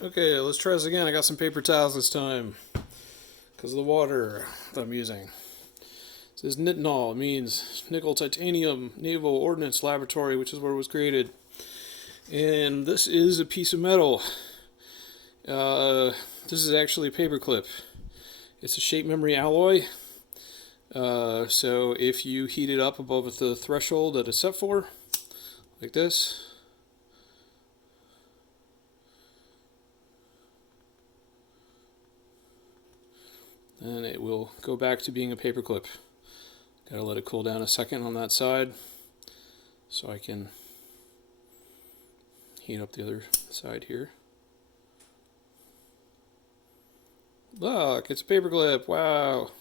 Okay, let's try this again. I got some paper towels this time because of the water that I'm using. It says Nitinol. It means Nickel Titanium Naval Ordnance Laboratory, which is where it was created. And this is a piece of metal. This is actually a paper clip. It's a shape memory alloy. So if you heat it up above the threshold that it's set for, like this, then it will go back to being a paper clip. Gotta let it cool down a second on that side so I can heat up the other side here. Look, it's a paper clip. Wow.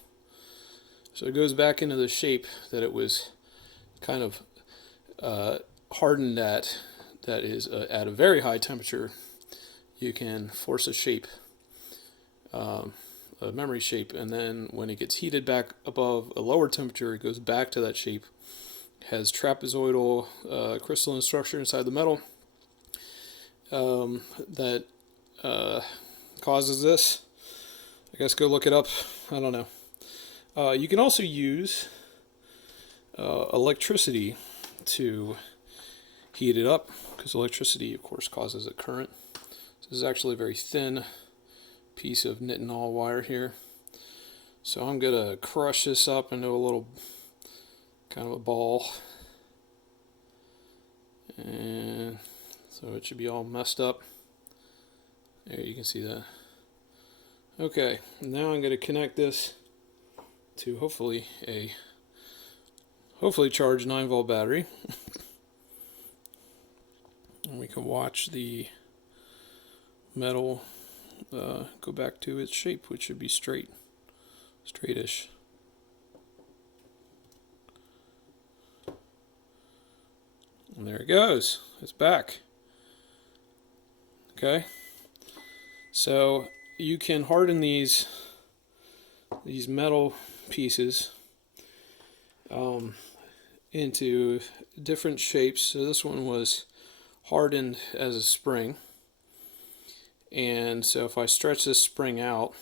So it goes back into the shape that it was kind of hardened at. That is at a very high temperature. You can force a shape, a memory shape, and then when it gets heated back above a lower temperature, it goes back to that shape. It has trapezoidal crystalline structure inside the metal that causes this. I guess go look it up. I don't know. You can also use electricity to heat it up, because electricity, of course, causes a current. This is actually a very thin piece of nitinol wire here. So I'm going to crush this up into a little kind of a ball. And so it should be all messed up. There, you can see that. Okay, now I'm going to connect this to hopefully charged 9-volt battery. And we can watch the metal go back to its shape, which should be straightish. And there it goes. It's back. Okay. So you can harden these metal pieces into different shapes. So this one was hardened as a spring, and so if I stretch this spring out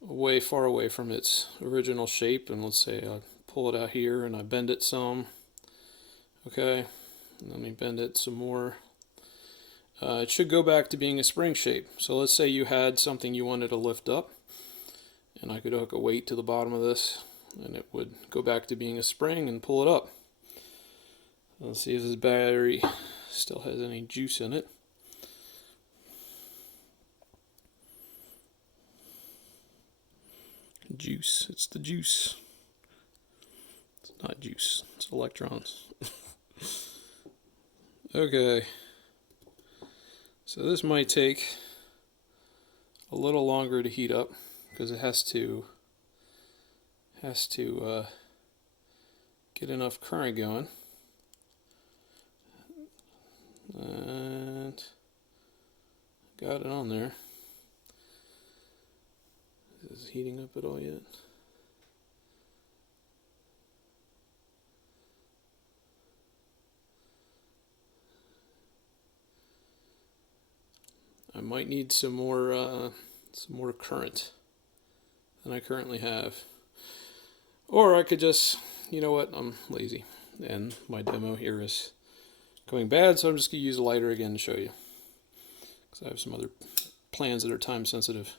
way far away from its original shape, and let's say I pull it out here and I bend it some, okay, let me bend it some more, it should go back to being a spring shape. So let's say you had something you wanted to lift up, and I could hook a weight to the bottom of this, and it would go back to being a spring and pull it up. Let's see if this battery still has any juice in it. Juice, it's the juice. It's not juice, it's electrons. Okay, so this might take a little longer to heat up because it has to get enough current going. And got it on there. Is it heating up at all yet? I might need some more current than I currently have. Or I could just, you know what, I'm lazy and my demo here is going bad, so I'm just going to use a lighter again to show you, because I have some other plans that are time sensitive.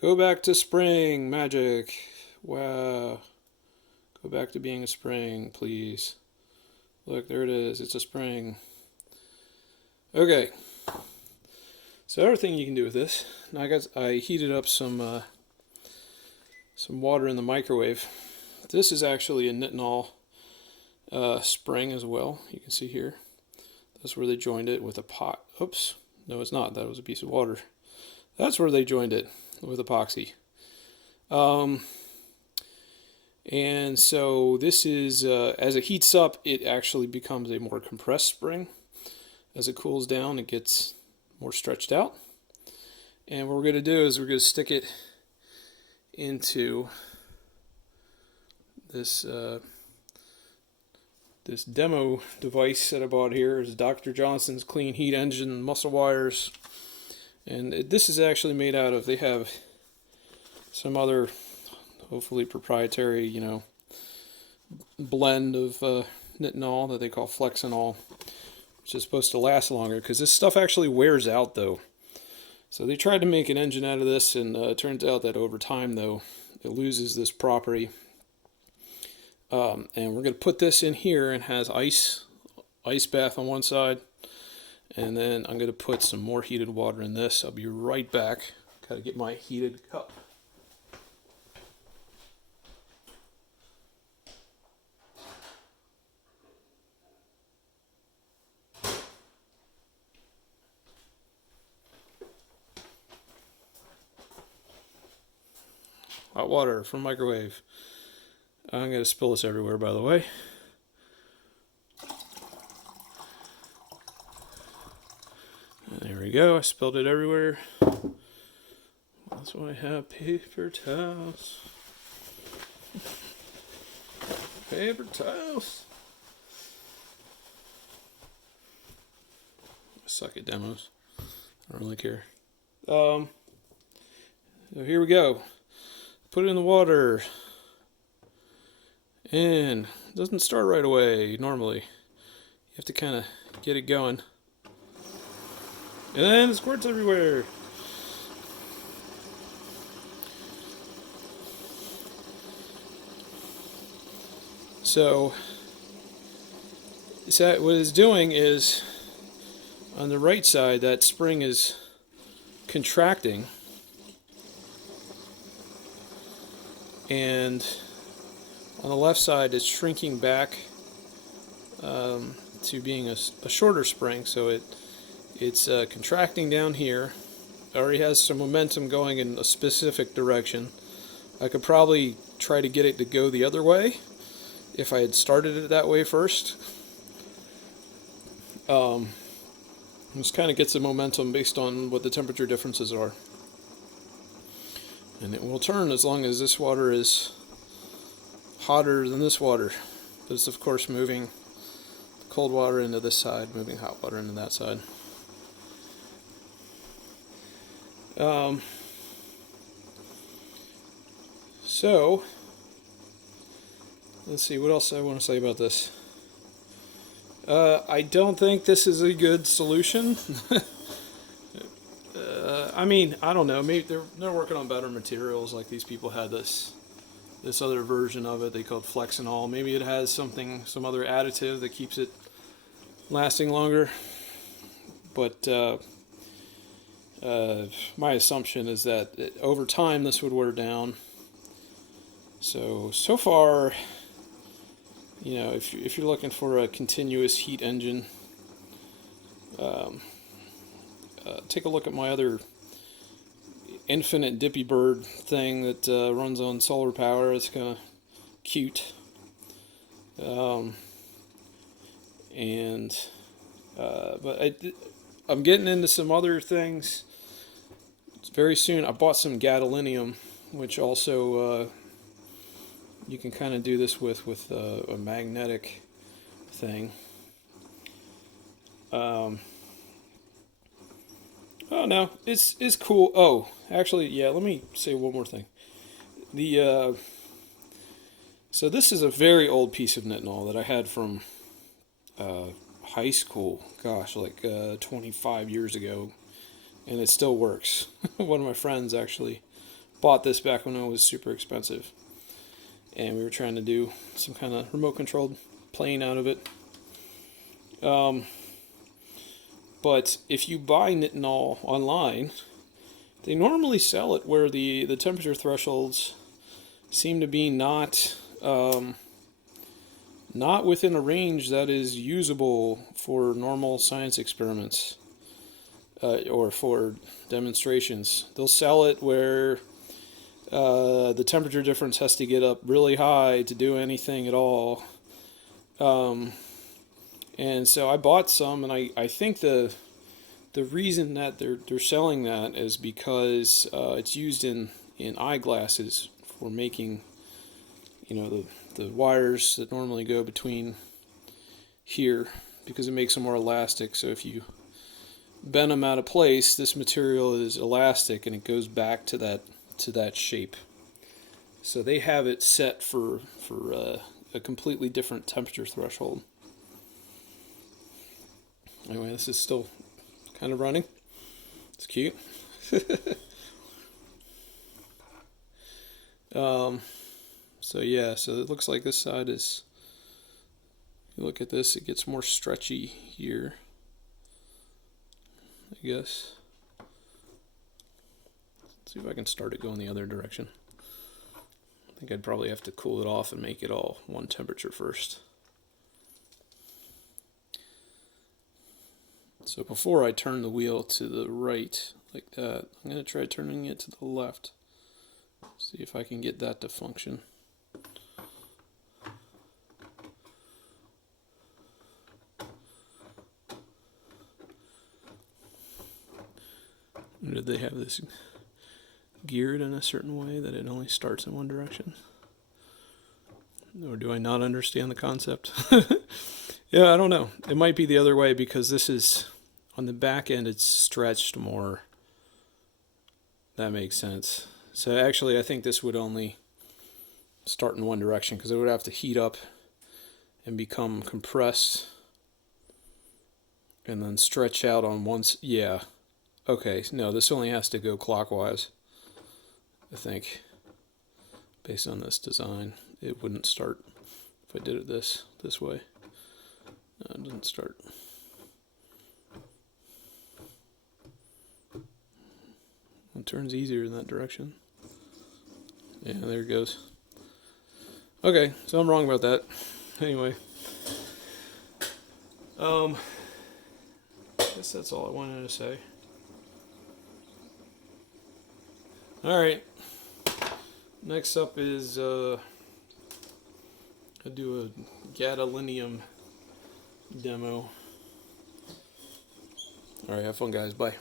Go back to spring magic. Wow. Go back to being a spring, please. Look, there it is. It's a spring. Okay. So other thing you can do with this, now I heated up some water in the microwave. This is actually a nitinol spring as well. You can see here. That's where they joined it with a pot. Oops. No, it's not. That was a piece of water. That's where they joined it with epoxy. And so this is, as it heats up, it actually becomes a more compressed spring. As it cools down, it gets more stretched out. And what we're going to do is we're going to stick it into this demo device that I bought here. Is Dr. Johnson's Clean Heat Engine muscle wires. And this is actually made out of, they have some other, hopefully proprietary, blend of nitinol that they call flexinol, which is supposed to last longer, because this stuff actually wears out though. So they tried to make an engine out of this, and it turns out that over time though, it loses this property. And we're going to put this in here, and has ice bath on one side, and then I'm going to put some more heated water in this. I'll be right back. Got to get my heated cup. Hot water from microwave. I'm going to spill this everywhere, by the way. There we go. I spilled it everywhere. That's why I have paper towels. Paper towels. I suck at demos. I don't really care. So here we go. Put it in the water. And it doesn't start right away normally. You have to kind of get it going. And then it squirts everywhere. So what it's doing is, on the right side, that spring is contracting, and on the left side it's shrinking back to being a shorter spring. So it's contracting down here. It already has some momentum going in a specific direction. I could probably try to get it to go the other way if I had started it that way first. Just kind of gets the momentum based on what the temperature differences are. And it will turn as long as this water is hotter than this water. But it's of course moving cold water into this side, moving hot water into that side. So let's see what else I want to say about this. I don't think this is a good solution. I mean, I don't know. Maybe they're working on better materials. Like these people had this other version of it they called flexinol. Maybe it has some other additive that keeps it lasting longer. But my assumption is that over time this would wear down. So far, if you're looking for a continuous heat engine, take a look at my other infinite Dippy Bird thing that runs on solar power. It's kind of cute. But I'm getting into some other things very soon. I bought some gadolinium, which also you can kind of do this with a magnetic thing. Oh no, it's cool. Oh, actually, yeah. Let me say one more thing. So this is a very old piece of nitinol that I had from high school. Gosh, like 25 years ago, and it still works. One of my friends actually bought this back when it was super expensive, and we were trying to do some kind of remote-controlled plane out of it. But if you buy nitinol online, they normally sell it where the temperature thresholds seem to be not within a range that is usable for normal science experiments or for demonstrations. They'll sell it where the temperature difference has to get up really high to do anything at all. And so I bought some, and I think the reason that they're selling that is because it's used in eyeglasses for making, the wires that normally go between here, because it makes them more elastic. So if you bend them out of place, this material is elastic and it goes back to that shape. So they have it set for a completely different temperature threshold. Anyway, this is still kind of running. It's cute. So yeah, so it looks like this side is, you look at this, it gets more stretchy here, I guess. Let's see if I can start it going the other direction. I think I'd probably have to cool it off and make it all one temperature first. So before I turn the wheel to the right like that, I'm going to try turning it to the left. See if I can get that to function. Or did they have this geared in a certain way that it only starts in one direction? Or do I not understand the concept? Yeah, I don't know. It might be the other way because this is, on the back end, it's stretched more. That makes sense. So actually, I think this would only start in one direction because it would have to heat up and become compressed and then stretch out on one. Yeah. Okay, no, this only has to go clockwise, I think, based on this design. It wouldn't start if I did it this way. No, it doesn't start. It turns easier in that direction. Yeah, there it goes. Okay, so I'm wrong about that. Anyway, I guess that's all I wanted to say. Alright, next up is I do a gadolinium demo. Alright, have fun guys, bye.